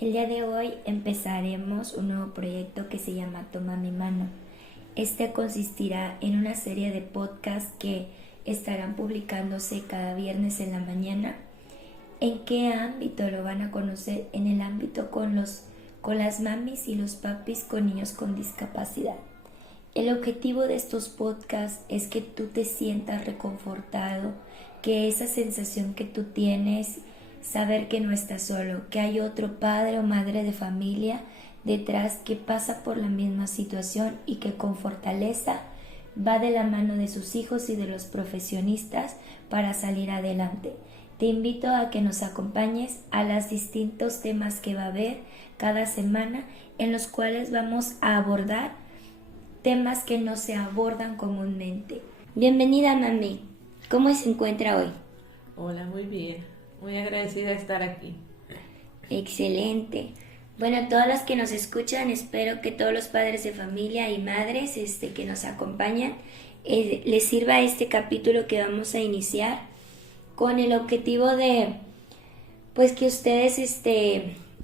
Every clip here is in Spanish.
El día de hoy empezaremos un nuevo proyecto que se llama Toma mi mano. Este consistirá en una serie de podcasts que estarán publicándose cada viernes en la mañana. ¿En qué ámbito lo van a conocer? En el ámbito con las mamis y los papis con niños con discapacidad. El objetivo de estos podcasts es que tú te sientas reconfortado, que esa sensación que tú tienes, saber que no estás solo, que hay otro padre o madre de familia detrás que pasa por la misma situación y que con fortaleza va de la mano de sus hijos y de los profesionistas para salir adelante. Te invito a que nos acompañes a los distintos temas que va a haber cada semana, en los cuales vamos a abordar temas que no se abordan comúnmente. Bienvenida, mami. ¿Cómo se encuentra hoy? Hola, muy bien. Muy agradecida de estar aquí. Excelente. Bueno, todas las que nos escuchan, espero que todos los padres de familia y madres que nos acompañan les sirva este capítulo que vamos a iniciar con el objetivo de pues que ustedes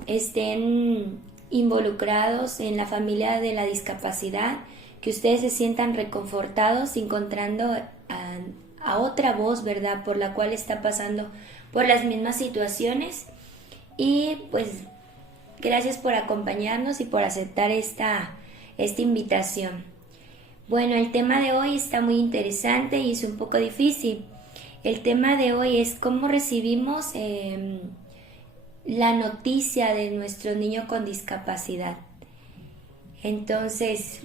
estén involucrados en la familia de la discapacidad, que ustedes se sientan reconfortados encontrando a otra voz, ¿verdad?, por la cual está pasando por las mismas situaciones. Y pues gracias por acompañarnos y por aceptar esta invitación. Bueno, el tema de hoy está muy interesante y es un poco difícil. El tema de hoy es cómo recibimos la noticia de nuestro niño con discapacidad. Entonces,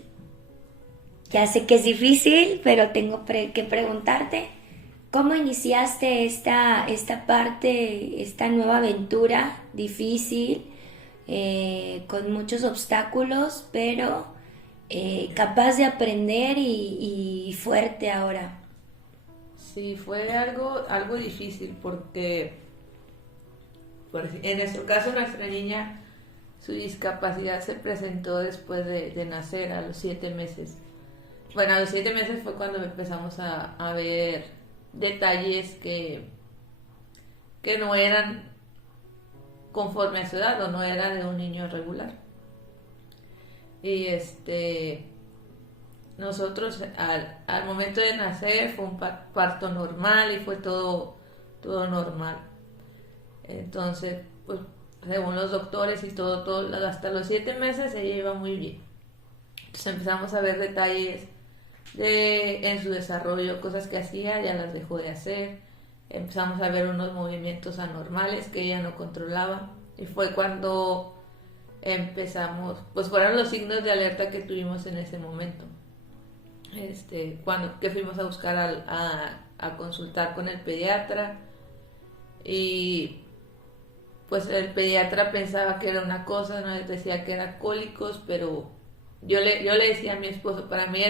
ya sé que es difícil, pero tengo que preguntarte, ¿cómo iniciaste esta parte, esta nueva aventura difícil, con muchos obstáculos, pero capaz de aprender y fuerte ahora? Sí, fue algo difícil porque, en nuestro caso, nuestra niña, su discapacidad se presentó después de nacer, a los 7 meses. Bueno, a los 7 meses fue cuando empezamos a ver detalles que no eran conforme a su edad o no era de un niño regular. Y nosotros al momento de nacer fue un parto normal y fue todo normal. Entonces, pues según los doctores y todo hasta los 7 meses ella iba muy bien. Entonces empezamos a ver detalles en su desarrollo, cosas que hacía, ya las dejó de hacer. Empezamos a ver unos movimientos anormales que ella no controlaba. Y fue cuando empezamos, pues fueron los signos de alerta que tuvimos en ese momento. Cuando que fuimos a buscar a consultar con el pediatra, y pues el pediatra pensaba que era una cosa, nos decía que eran cólicos, pero yo le decía a mi esposo, para mí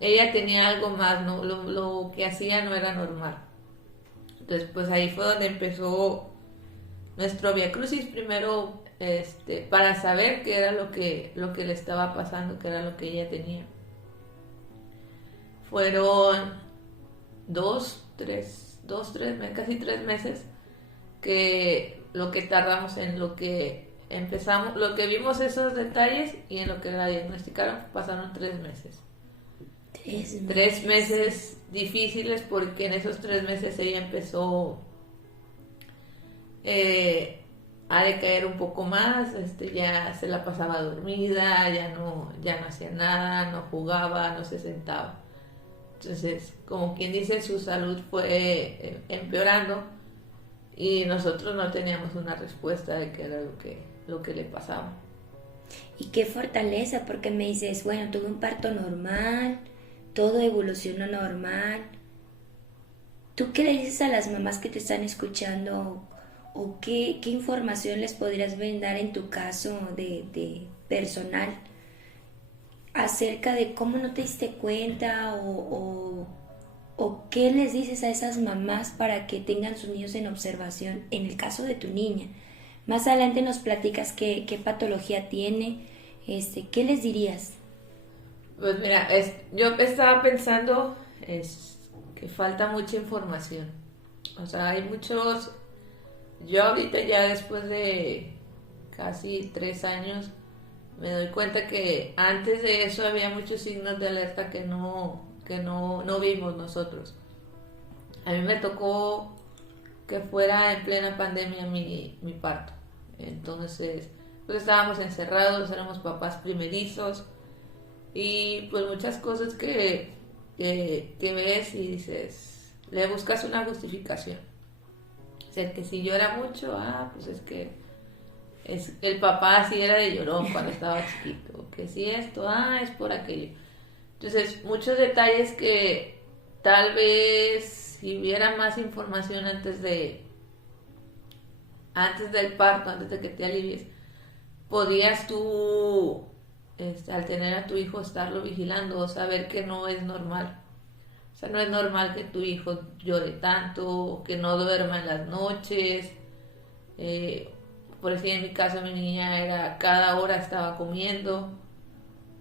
ella tenía algo más, ¿no? Lo que hacía no era normal. Entonces pues ahí fue donde empezó nuestro viacrucis, primero para saber qué era lo que le estaba pasando, qué era lo que ella tenía. Fueron casi 3 meses que lo que tardamos en lo que empezamos, lo que vimos esos detalles y en lo que la diagnosticaron, pasaron 3 meses. 3 meses difíciles porque en esos 3 meses ella empezó a decaer un poco más, ya se la pasaba dormida, ya no hacía nada, no jugaba, no se sentaba. Entonces, como quien dice, su salud fue empeorando y nosotros no teníamos una respuesta de qué era lo que le pasaba. Y qué fortaleza, porque me dices, bueno, tuve un parto normal, todo evolucionó normal. ¿Tú qué le dices a las mamás que te están escuchando, o qué información les podrías brindar en tu caso de personal acerca de cómo no te diste cuenta, o qué les dices a esas mamás para que tengan sus niños en observación en el caso de tu niña? Más adelante nos platicas qué patología tiene, ¿qué les dirías? Pues mira, yo estaba pensando que falta mucha información. O sea, hay muchos. Yo ahorita ya después de casi 3 años, me doy cuenta que antes de eso había muchos signos de alerta que no vimos nosotros. A mí me tocó que fuera en plena pandemia mi parto. Entonces, pues estábamos encerrados, éramos papás primerizos y pues muchas cosas que ves y dices, le buscas una justificación. O sea, que si llora mucho, pues es que el papá así era de llorón cuando estaba chiquito, que si esto, es por aquello. Entonces, muchos detalles que tal vez si hubiera más información antes del parto, antes de que te alivies, podías tú, al tener a tu hijo, estarlo vigilando o saber que no es normal. O sea, no es normal que tu hijo llore tanto, que no duerma en las noches. Por decir, en mi caso, mi niña cada hora estaba comiendo.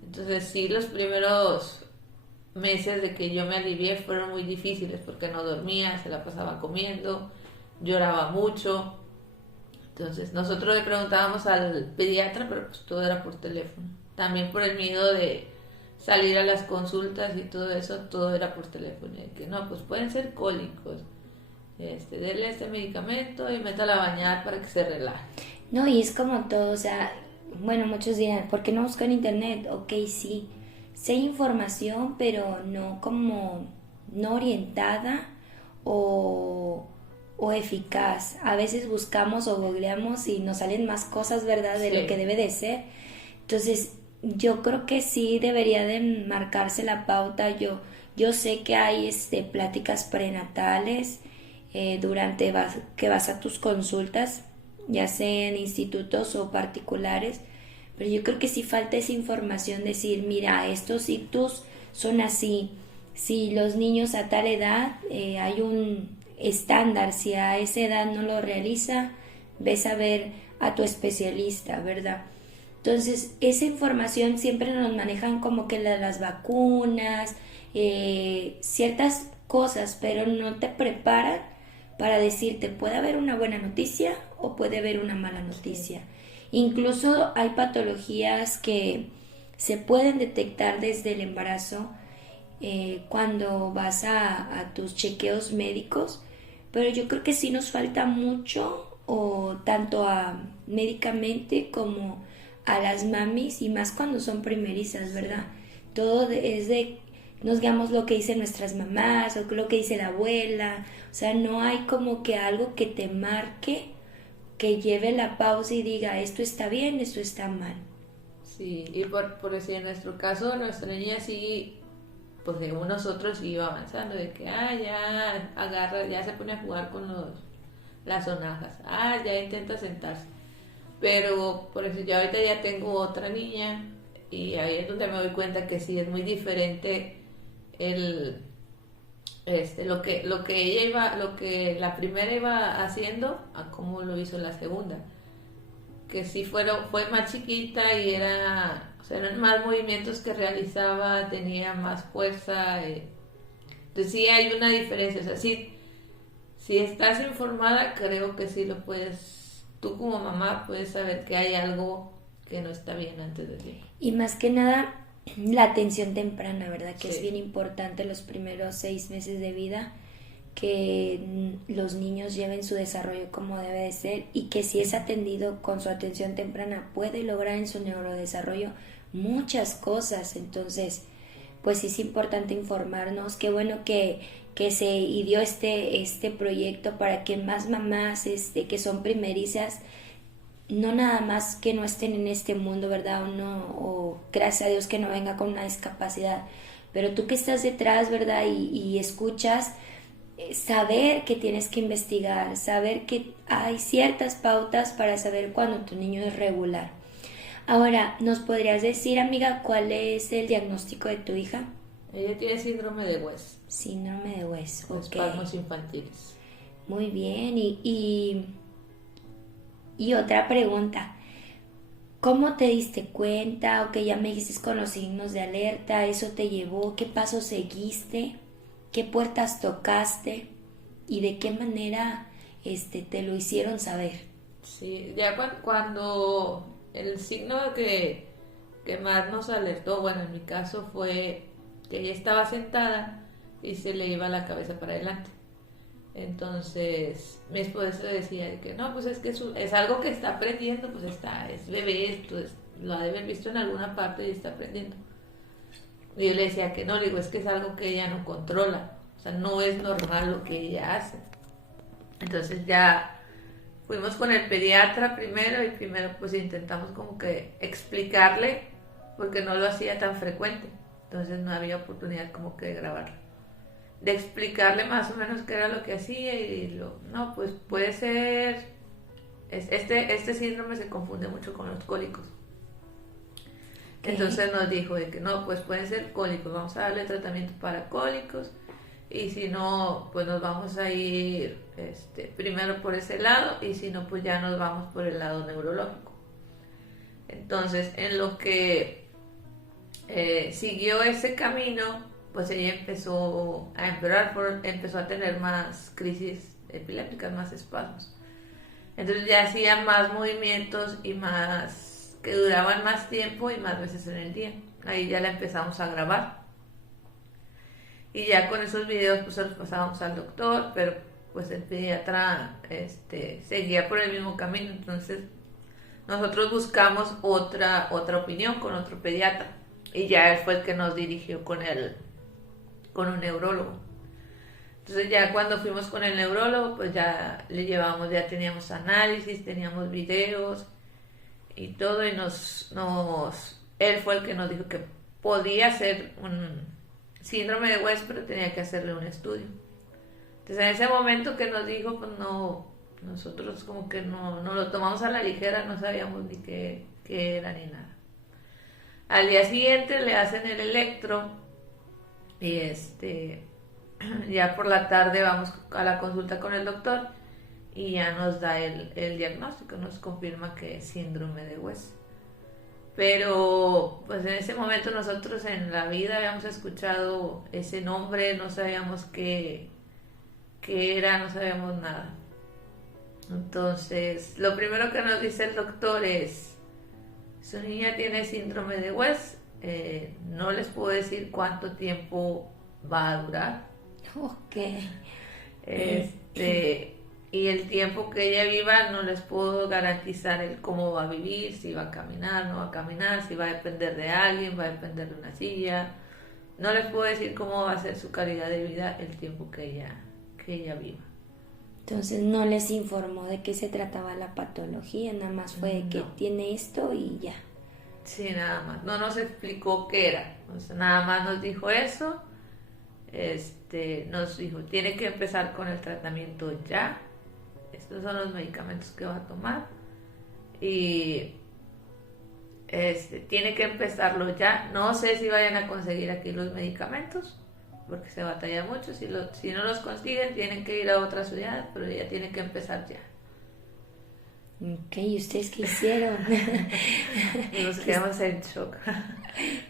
Entonces, sí, los primeros meses de que yo me alivié fueron muy difíciles porque no dormía, se la pasaba comiendo, lloraba mucho. Entonces, nosotros le preguntábamos al pediatra, pero pues todo era por teléfono. También por el miedo de salir a las consultas y todo eso, todo era por teléfono. Y que no, pues pueden ser cólicos. Denle este medicamento y métala a bañar para que se relaje. No, y es como todo, o sea, bueno, muchos dirán, ¿por qué no buscar en internet? Ok, sí, sé información, pero no orientada o eficaz. A veces buscamos o googleamos y nos salen más cosas, ¿verdad?, de lo que debe de ser. Entonces, yo creo que sí debería de marcarse la pauta. Yo sé que hay pláticas prenatales durante que vas a tus consultas, ya sea en institutos o particulares, pero yo creo que sí falta esa información, decir, mira, estos ictus son así, si los niños a tal edad hay un estándar, si a esa edad no lo realiza, ves a ver a tu especialista, ¿verdad? Entonces, esa información siempre nos manejan como que las vacunas, ciertas cosas, pero no te preparan para decirte, puede haber una buena noticia o puede haber una mala noticia. Incluso hay patologías que se pueden detectar desde el embarazo cuando vas a tus chequeos médicos, pero yo creo que sí nos falta mucho, o tanto médicamente como a las mamis, y más cuando son primerizas, ¿verdad? Todo nos guiamos lo que dicen nuestras mamás o lo que dice la abuela, o sea, no hay como que algo que te marque, que lleve la pausa y diga, esto está bien, esto está mal. Sí, y por decir, en nuestro caso, nuestra niña sí, pues según nosotros iba avanzando, de que, ya agarra, ya se pone a jugar con las sonajas, ya intenta sentarse. Pero por eso yo ahorita ya tengo otra niña y ahí es donde me doy cuenta que sí es muy diferente lo que la primera iba haciendo a cómo lo hizo la segunda. Que sí fue más chiquita y eran más movimientos que realizaba, tenía más fuerza. Entonces sí hay una diferencia. O sea, si estás informada, creo que sí lo puedes, tú como mamá puedes saber que hay algo que no está bien antes de ti. Y más que nada, la atención temprana, ¿verdad? Que es bien importante los primeros 6 meses de vida, que los niños lleven su desarrollo como debe de ser, y que si es atendido con su atención temprana puede lograr en su neurodesarrollo muchas cosas. Entonces, pues sí es importante informarnos. Qué bueno que se ideó este proyecto para que más mamás que son primerizas, no nada más que no estén en este mundo, ¿verdad? O gracias a Dios que no venga con una discapacidad, pero tú que estás detrás, ¿verdad? Y escuchas, saber que tienes que investigar, saber que hay ciertas pautas para saber cuando tu niño es regular. Ahora, ¿nos podrías decir, amiga, cuál es el diagnóstico de tu hija? Ella tiene síndrome de West. Síndrome de West, ok. Espasmos infantiles. Muy bien, y otra pregunta, ¿cómo te diste cuenta? Ok, ya me dijiste con los signos de alerta, ¿eso te llevó? ¿Qué pasos seguiste? ¿Qué puertas tocaste? ¿Y de qué manera te lo hicieron saber? Sí, ya cuando el signo que más nos alertó, bueno, en mi caso fue que ella estaba sentada y se le iba la cabeza para adelante. Entonces mi esposo decía que no, pues es que es algo que está aprendiendo, pues es bebé, esto lo ha de haber visto en alguna parte y está aprendiendo. Y yo le decía que no, le digo, es que es algo que ella no controla, o sea, no es normal lo que ella hace. Entonces ya fuimos con el pediatra primero y primero pues intentamos como que explicarle porque no lo hacía tan frecuente, entonces no había oportunidad como que de grabarlo, de explicarle más o menos qué era lo que hacía no, pues puede ser, este síndrome se confunde mucho con los cólicos. Okay. Entonces nos dijo de que no, pues pueden ser cólicos, vamos a darle tratamiento para cólicos y si no, pues nos vamos a ir primero por ese lado y si no, pues ya nos vamos por el lado neurológico. Entonces, en lo que siguió ese camino, pues ella empezó a empeorar, empezó a tener más crisis epilépticas, más espasmos. Entonces ya hacía más movimientos y más que duraban más tiempo y más veces en el día. Ahí ya la empezamos a grabar. Y ya con esos videos pues los pasábamos al doctor, pero pues el pediatra seguía por el mismo camino. Entonces nosotros buscamos otra opinión con otro pediatra. Y ya él fue el que nos dirigió con un neurólogo. Entonces ya cuando fuimos con el neurólogo, pues ya le llevamos, ya teníamos análisis, teníamos videos y todo, y él fue el que nos dijo que podía ser un síndrome de West, pero tenía que hacerle un estudio. Entonces en ese momento que nos dijo, pues no, nosotros como que no lo tomamos a la ligera, no sabíamos ni qué era ni nada. Al día siguiente le hacen el electro y ya por la tarde vamos a la consulta con el doctor y ya nos da el diagnóstico, nos confirma que es síndrome de West. Pero pues en ese momento nosotros en la vida habíamos escuchado ese nombre, no sabíamos qué era, no sabíamos nada. Entonces lo primero que nos dice el doctor es: su niña tiene síndrome de West, no les puedo decir cuánto tiempo va a durar. Ok. Y el tiempo que ella viva no les puedo garantizar el cómo va a vivir, si va a caminar, no va a caminar, si va a depender de alguien, va a depender de una silla. No les puedo decir cómo va a ser su calidad de vida el tiempo que ella viva. Entonces no les informó de qué se trataba la patología, nada más fue de que tiene esto y ya. Sí, nada más. No nos explicó qué era. O sea, nada más nos dijo eso. Nos dijo, tiene que empezar con el tratamiento ya. Estos son los medicamentos que va a tomar. Y tiene que empezarlo ya. No sé si vayan a conseguir aquí los medicamentos, porque se batalla mucho. Si no los consiguen, tienen que ir a otra ciudad, pero ella tiene que empezar ya. Ok, ¿y ustedes qué hicieron? Nos quedamos en shock.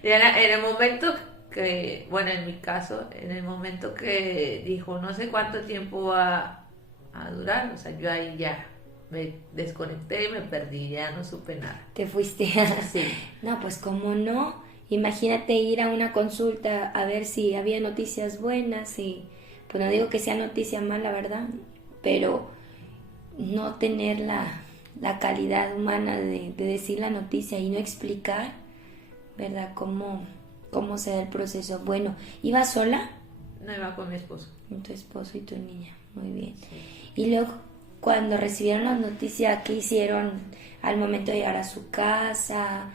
Y en el momento que, bueno, en mi caso, en el momento que dijo no sé cuánto tiempo va a durar, o sea, yo ahí ya me desconecté y me perdí, ya no supe nada. ¿Te fuiste? Sí. No, pues cómo no. Imagínate ir a una consulta a ver si había noticias buenas y pues no digo que sea noticia mala, ¿verdad? Pero no tener la calidad humana de decir la noticia y no explicar, ¿verdad? Cómo se da el proceso. Bueno, ¿iba sola? No, iba con mi esposo. Con tu esposo y tu niña, muy bien. Sí. Y luego, cuando recibieron las noticias, ¿qué hicieron al momento de llegar a su casa?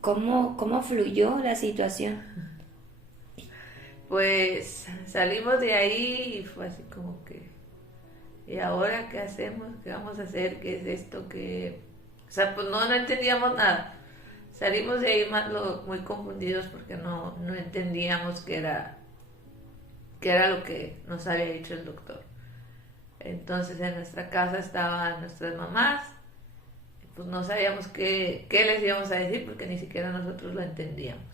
¿Cómo fluyó la situación? Pues salimos de ahí y fue así como que, ¿y ahora qué hacemos? ¿Qué vamos a hacer? ¿Qué es esto? O sea, pues no entendíamos nada. Salimos de ahí muy confundidos porque no entendíamos qué era lo que nos había dicho el doctor. Entonces en nuestra casa estaban nuestras mamás, pues no sabíamos qué les íbamos a decir porque ni siquiera nosotros lo entendíamos.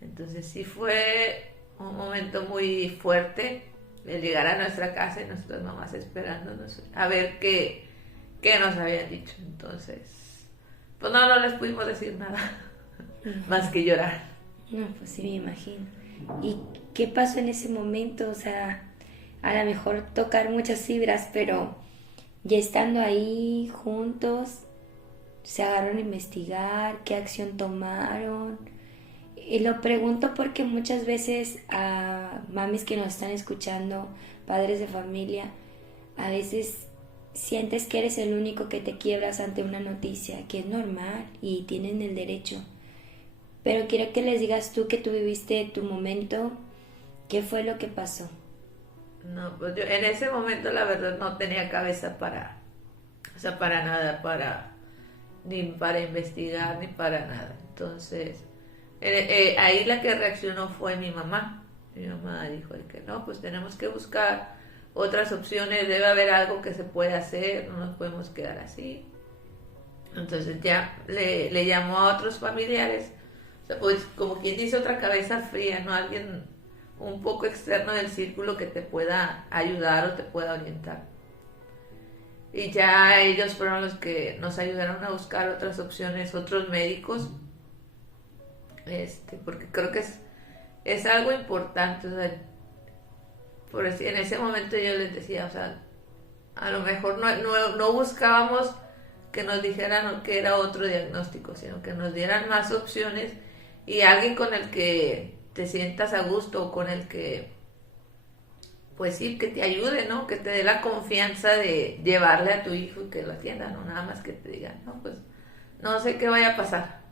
Entonces sí fue un momento muy fuerte el llegar a nuestra casa y nuestras mamás esperándonos a ver qué ¿qué nos habían dicho? Entonces, pues no les pudimos decir nada, más que llorar. No, pues sí, me imagino. ¿Y qué pasó en ese momento? O sea, a lo mejor tocar muchas fibras, pero ya estando ahí juntos, se agarraron a investigar, qué acción tomaron. Y lo pregunto porque muchas veces a mamis que nos están escuchando, padres de familia, a veces sientes que eres el único que te quiebras ante una noticia, que es normal y tienen el derecho. Pero quiero que les digas tú que tú viviste tu momento, ¿qué fue lo que pasó? No, pues yo en ese momento la verdad no tenía cabeza para nada, ni para investigar, ni para nada. Entonces, ahí la que reaccionó fue mi mamá. Mi mamá dijo que no, pues tenemos que buscar otras opciones, debe haber algo que se pueda hacer, no nos podemos quedar así. Entonces ya le llamó a otros familiares, o sea, pues como quien dice, otra cabeza fría, ¿no? Alguien un poco externo del círculo que te pueda ayudar o te pueda orientar. Y ya ellos fueron los que nos ayudaron a buscar otras opciones, otros médicos, porque creo que es algo importante, o sea, por decir, en ese momento yo les decía, o sea, a lo mejor no buscábamos que nos dijeran que era otro diagnóstico, sino que nos dieran más opciones y alguien con el que te sientas a gusto, con el que, pues sí, que te ayude, ¿no? Que te dé la confianza de llevarle a tu hijo y que lo atienda, no nada más que te digan, no, pues no sé qué vaya a pasar.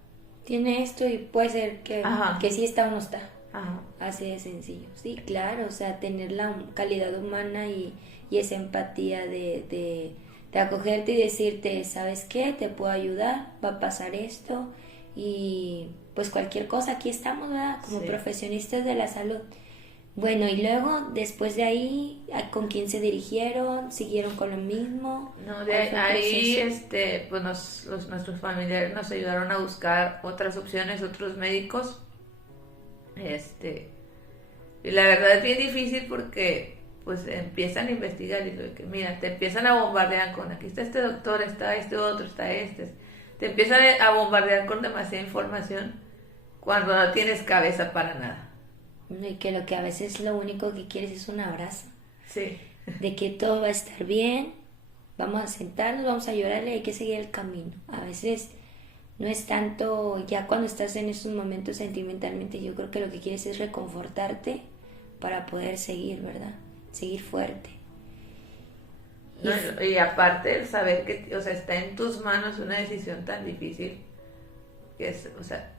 Tiene esto y puede ser que sí está o no está. Ajá. Así de sencillo. Sí, claro, o sea, tener la calidad humana y esa empatía de acogerte y decirte, ¿sabes qué? Te puedo ayudar, va a pasar esto y pues cualquier cosa, aquí estamos, ¿verdad? Como profesionistas de la salud. Bueno, y luego, después de ahí, ¿con quién se dirigieron? ¿Siguieron con lo mismo? No, de ahí, pues nuestros familiares nos ayudaron a buscar otras opciones, otros médicos. Y la verdad es bien difícil porque pues empiezan a investigar y que mira, te empiezan a bombardear con aquí está este doctor, está este otro, está este. Te empiezan a bombardear con demasiada información cuando no tienes cabeza para nada. Y que lo que a veces lo único que quieres es un abrazo. Sí. De que todo va a estar bien, vamos a sentarnos, vamos a llorar y hay que seguir el camino. A veces no es tanto, ya cuando estás en esos momentos sentimentalmente, yo creo que lo que quieres es reconfortarte para poder seguir, ¿verdad? Seguir fuerte. Y aparte el saber que, o sea, está en tus manos una decisión tan difícil, que es, o sea,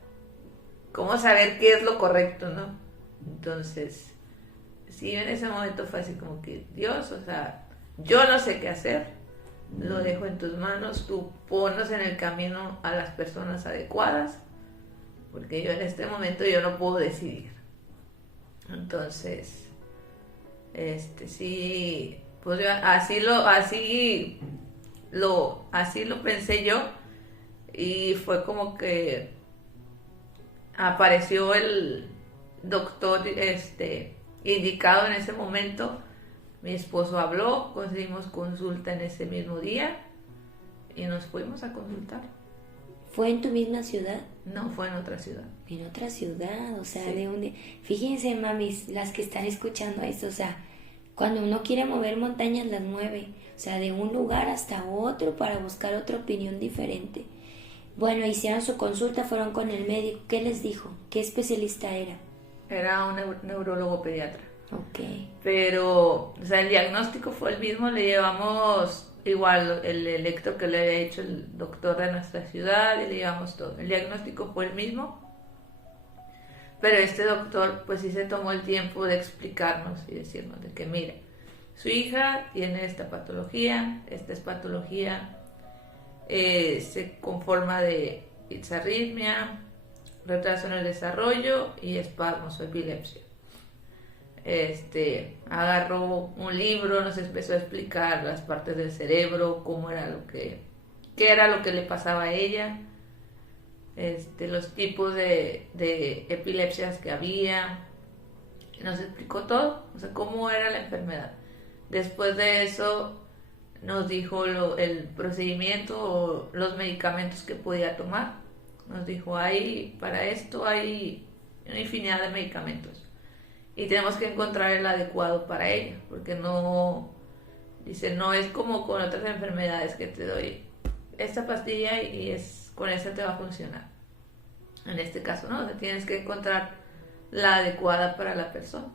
cómo saber qué es lo correcto, ¿no? Entonces, sí, en ese momento fue así como que, Dios, o sea, yo no sé qué hacer, lo dejo en tus manos, tú ponnos en el camino a las personas adecuadas, porque yo en este momento yo no puedo decidir. Entonces, sí, pues yo así lo pensé yo, y fue como que apareció el doctor indicado en ese momento. Mi esposo habló, conseguimos consulta en ese mismo día y nos fuimos a consultar. ¿Fue en tu misma ciudad? No, fue en otra ciudad. En otra ciudad, o sea, sí. de un... Fíjense, mamis, las que están escuchando esto, o sea, cuando uno quiere mover montañas las mueve, o sea, de un lugar hasta otro para buscar otra opinión diferente. Bueno, hicieron su consulta, fueron con el médico, ¿qué les dijo? ¿Qué especialista era? Era un neurólogo pediatra. Ok. Pero, o sea, el diagnóstico fue el mismo, le llevamos igual el electro que le había hecho el doctor de nuestra ciudad y le llevamos todo. El diagnóstico fue el mismo, pero este doctor pues sí se tomó el tiempo de explicarnos y decirnos de que mira, su hija tiene esta patología, esta es patología, se conforma de disarritmia, retraso en el desarrollo y espasmos o epilepsia. Agarró un libro, nos empezó a explicar las partes del cerebro, cómo era qué era lo que le pasaba a ella, los tipos de epilepsias que había, nos explicó todo, o sea, cómo era la enfermedad. Después de eso nos dijo el procedimiento o los medicamentos que podía tomar. Nos dijo, para esto hay una infinidad de medicamentos y tenemos que encontrar el adecuado para ella, porque no, dice, no es como con otras enfermedades que te doy esta pastilla y con esta te va a funcionar. En este caso, ¿no? O sea, tienes que encontrar la adecuada para la persona.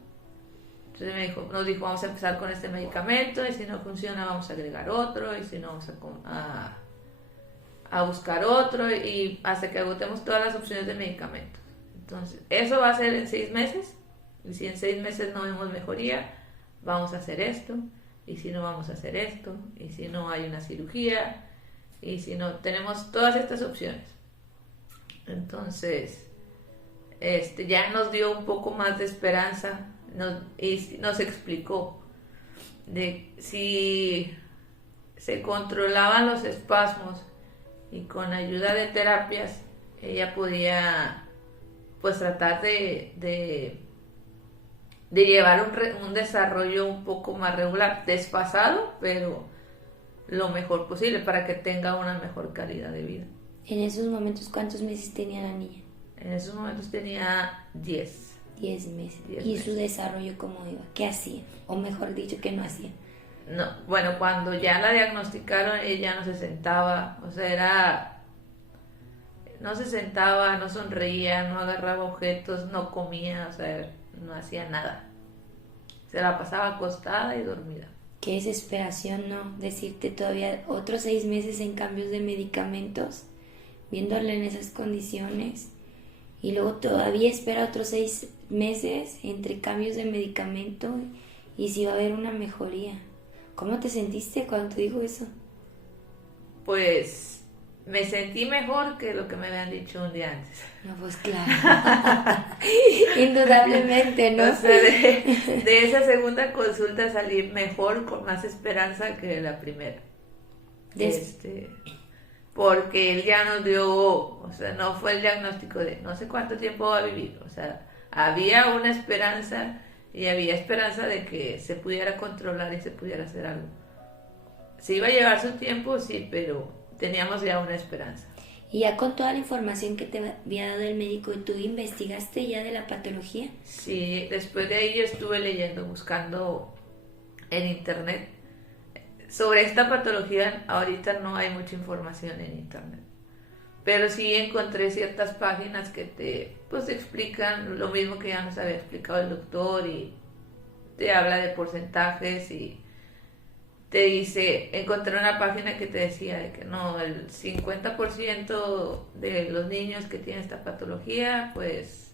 Entonces nos dijo, vamos a empezar con este medicamento y si no funciona vamos a agregar otro y si no vamos a buscar otro y hasta que agotemos todas las opciones de medicamentos. Entonces, eso va a ser en 6 meses y si en 6 meses no vemos mejoría, vamos a hacer esto y si no vamos a hacer esto y si no hay una cirugía y si no, tenemos todas estas opciones. Entonces, ya nos dio un poco más de esperanza y nos explicó de si se controlaban los espasmos y con ayuda de terapias ella podía pues tratar de llevar un desarrollo un poco más regular, desfasado, pero lo mejor posible para que tenga una mejor calidad de vida. En esos momentos, ¿cuántos meses tenía la niña? En esos momentos tenía 10. 10 meses. 10 ¿Y meses. su desarrollo cómo iba? ¿Qué hacía? O mejor dicho, ¿qué no hacía? No, bueno, cuando ya la diagnosticaron, ella no se sentaba, o sea, no se sentaba, no sonreía, no agarraba objetos, no comía, o sea, no hacía nada. Se la pasaba acostada y dormida. Qué desesperación, ¿no? Decirte todavía otros 6 meses en cambios de medicamentos, viéndole en esas condiciones, y luego todavía espera otros 6 meses entre cambios de medicamento y si va a haber una mejoría. ¿Cómo te sentiste cuando te dijo eso? Pues me sentí mejor que lo que me habían dicho un día antes. No, pues claro. Indudablemente, ¿no? O sea, de esa segunda consulta salí mejor, con más esperanza que la primera. Porque él ya nos dio, o sea, no fue el diagnóstico de no sé cuánto tiempo va a vivir, o sea, había una esperanza y había esperanza de que se pudiera controlar y se pudiera hacer algo. Se iba a llevar su tiempo, sí, pero teníamos ya una esperanza. Y ya con toda la información que te había dado el médico, ¿tú investigaste ya de la patología? Sí, después de ahí yo estuve leyendo, buscando en internet. Sobre esta patología ahorita no hay mucha información en internet, pero sí encontré ciertas páginas que te explican lo mismo que ya nos había explicado el doctor y te habla de porcentajes y te dice, encontré una página que te decía de que no, el 50% de los niños que tienen esta patología, pues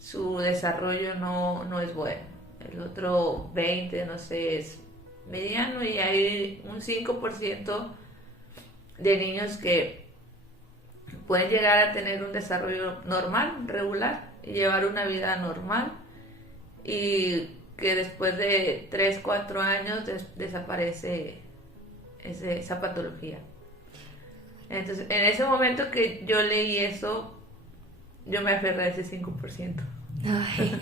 su desarrollo no es bueno, el otro 20%, no sé, es mediano y hay un 5% de niños que pueden llegar a tener un desarrollo normal, regular y llevar una vida normal y que después de 3-4 años desaparece esa patología. Entonces, en ese momento que yo leí eso, yo me aferré a ese 5%. Ay,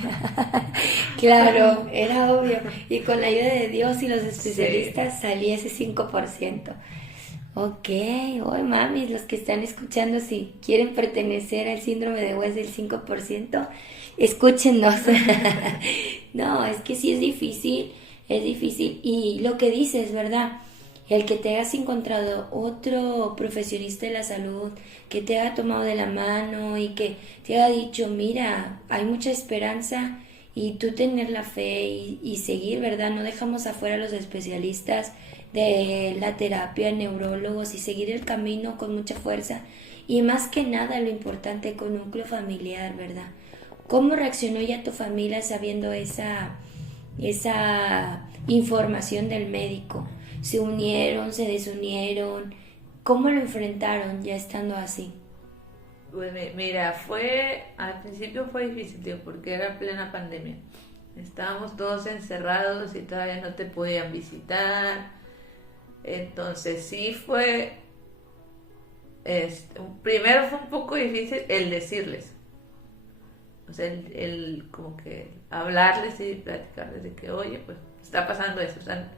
claro, era obvio. Y con la ayuda de Dios y los especialistas salía ese 5%. Ok, hoy mami, los que están escuchando, si quieren pertenecer al síndrome de West del 5%, escúchenos. No, es que sí es difícil. Y lo que dices, ¿verdad? El que te hayas encontrado otro profesionista de la salud, que te haya tomado de la mano y que te haya dicho, mira, hay mucha esperanza, y tú tener la fe y seguir, ¿verdad? No dejamos afuera a los especialistas de la terapia, neurólogos, y seguir el camino con mucha fuerza. Y más que nada, lo importante, con núcleo familiar, ¿verdad? ¿Cómo reaccionó ya tu familia sabiendo esa información del médico? ¿Se unieron, se desunieron? ¿Cómo lo enfrentaron ya estando así? Pues mira, al principio fue difícil, tío, porque era plena pandemia. Estábamos todos encerrados y todavía no te podían visitar. Entonces sí fue, primero fue un poco difícil el decirles. O sea, el como que hablarles y platicarles de que, oye, pues está pasando eso. O sea,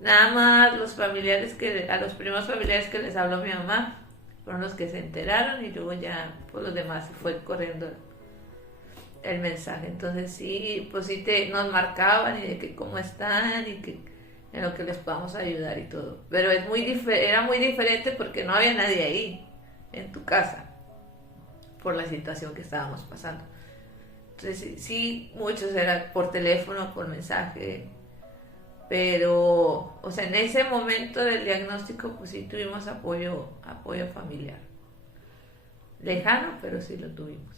Nada más los familiares a los primeros familiares que les habló mi mamá fueron los que se enteraron y luego ya pues los demás se fue corriendo el mensaje. Entonces sí, pues sí nos marcaban y de que cómo están y que en lo que les podamos ayudar y todo. Pero era muy diferente porque no había nadie ahí en tu casa por la situación que estábamos pasando. Entonces sí, muchos era por teléfono, por mensaje, pero, o sea, en ese momento del diagnóstico, pues sí tuvimos apoyo familiar. Lejano, pero sí lo tuvimos.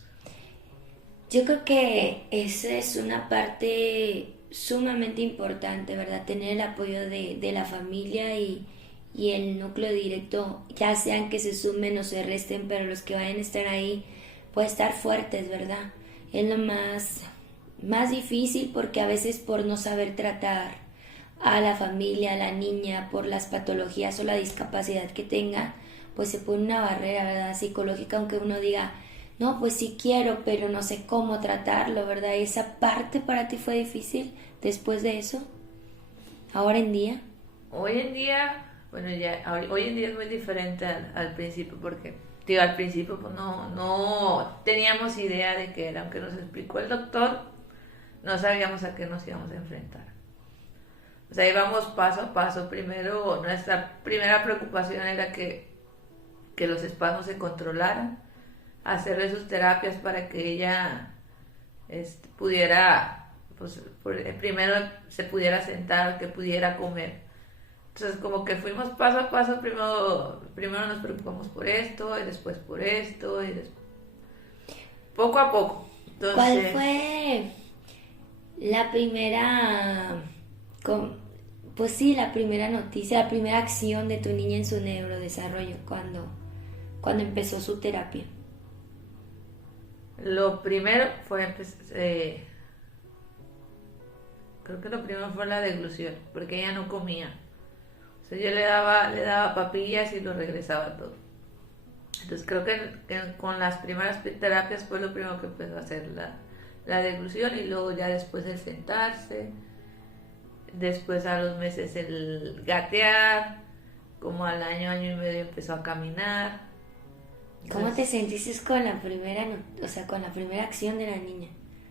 Yo creo que esa es una parte sumamente importante, ¿verdad? Tener el apoyo de la familia y el núcleo directo, ya sean que se sumen o se resten, pero los que vayan a estar ahí, pues estar fuertes, ¿verdad? Es lo más difícil porque a veces por no saber tratar a la familia, a la niña, por las patologías o la discapacidad que tenga, pues se pone una barrera, ¿verdad? Psicológica, aunque uno diga, no, pues sí quiero, pero no sé cómo tratarlo, ¿verdad? ¿Esa parte para ti fue difícil después de eso? ¿Ahora en día? Hoy en día, bueno, hoy en día es muy diferente al principio, porque, digo, al principio pues no teníamos idea de qué era, aunque nos explicó el doctor, no sabíamos a qué nos íbamos a enfrentar. O sea, íbamos paso a paso. Primero, nuestra primera preocupación era que los espasmos se controlaran, hacerle sus terapias para que ella pudiera, pues primero se pudiera sentar, que pudiera comer. Entonces como que fuimos paso a paso, primero nos preocupamos por esto y después por esto y poco a poco. Entonces, ¿cuál fue la primera, pues sí, la primera noticia, la primera acción de tu niña en su neurodesarrollo cuando empezó su terapia? Lo primero fue creo que lo primero fue la deglución, porque ella no comía. O sea, yo le daba papillas y lo regresaba todo. Entonces creo que con las primeras terapias fue lo primero que empezó a hacer la deglución, y luego ya después el sentarse, después a los meses el gatear, como al año y medio empezó a caminar. ¿Cómo te sentiste con la primera, con la primera acción de la niña?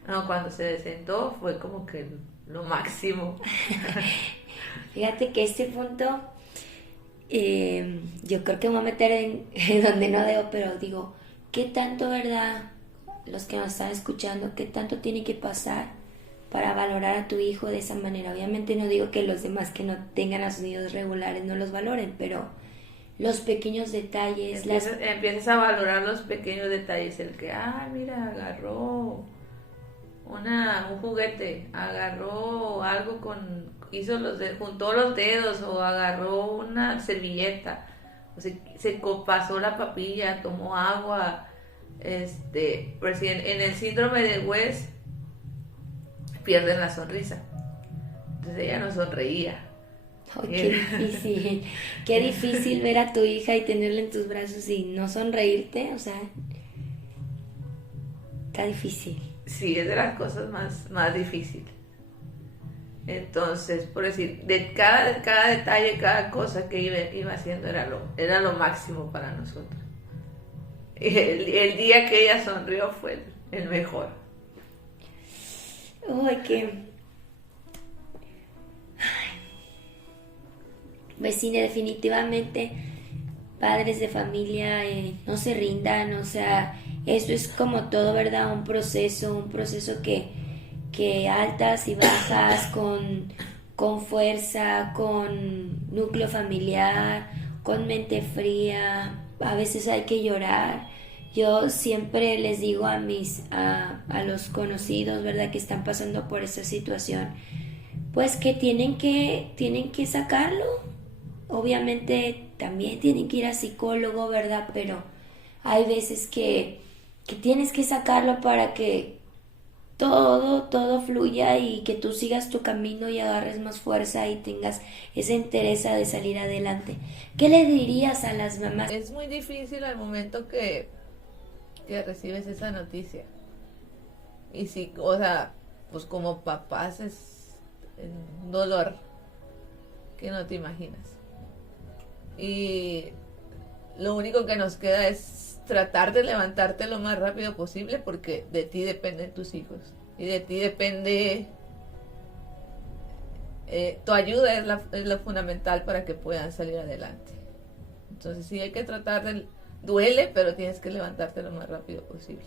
No, cuando se sentó fue como que lo máximo. Fíjate que este punto, yo creo que me voy a meter en donde no debo, pero digo, ¿qué tanto, verdad, los que nos están escuchando, qué tanto tiene que pasar para valorar a tu hijo de esa manera? Obviamente no digo que los demás que no tengan a sus niños regulares no los valoren, pero los pequeños detalles. Empiezas a valorar los pequeños detalles, el que, mira, agarró un juguete, agarró algo juntó los dedos, o agarró una servilleta, o se pasó la papilla, tomó agua. Pues en el síndrome de West pierden la sonrisa, entonces ella no sonreía. Oh, qué difícil ver a tu hija y tenerla en tus brazos y no sonreírte, o sea, está difícil. Sí, es de las cosas más difíciles. Entonces, por decir, de cada detalle, cada cosa que iba haciendo era lo máximo para nosotros. El día que ella sonrió fue el mejor. Uy, pues sí, definitivamente, padres de familia, no se rindan, o sea, eso es como todo, ¿verdad? Un proceso que altas y bajas, con fuerza, con núcleo familiar, con mente fría, a veces hay que llorar. Yo siempre les digo a los conocidos, ¿verdad?, que están pasando por esta situación, pues que tienen que sacarlo. Obviamente también tienen que ir a psicólogo, ¿verdad? Pero hay veces que tienes que sacarlo para que todo fluya y que tú sigas tu camino y agarres más fuerza y tengas esa entereza de salir adelante. ¿Qué le dirías a las mamás? Es muy difícil al momento que recibes esa noticia. Y sí, o sea, pues como papás es un dolor que no te imaginas. Y lo único que nos queda es tratar de levantarte lo más rápido posible, porque de ti dependen tus hijos y de ti depende tu ayuda, es lo fundamental para que puedan salir adelante. Entonces sí, hay que tratar de, duele, pero tienes que levantarte lo más rápido posible.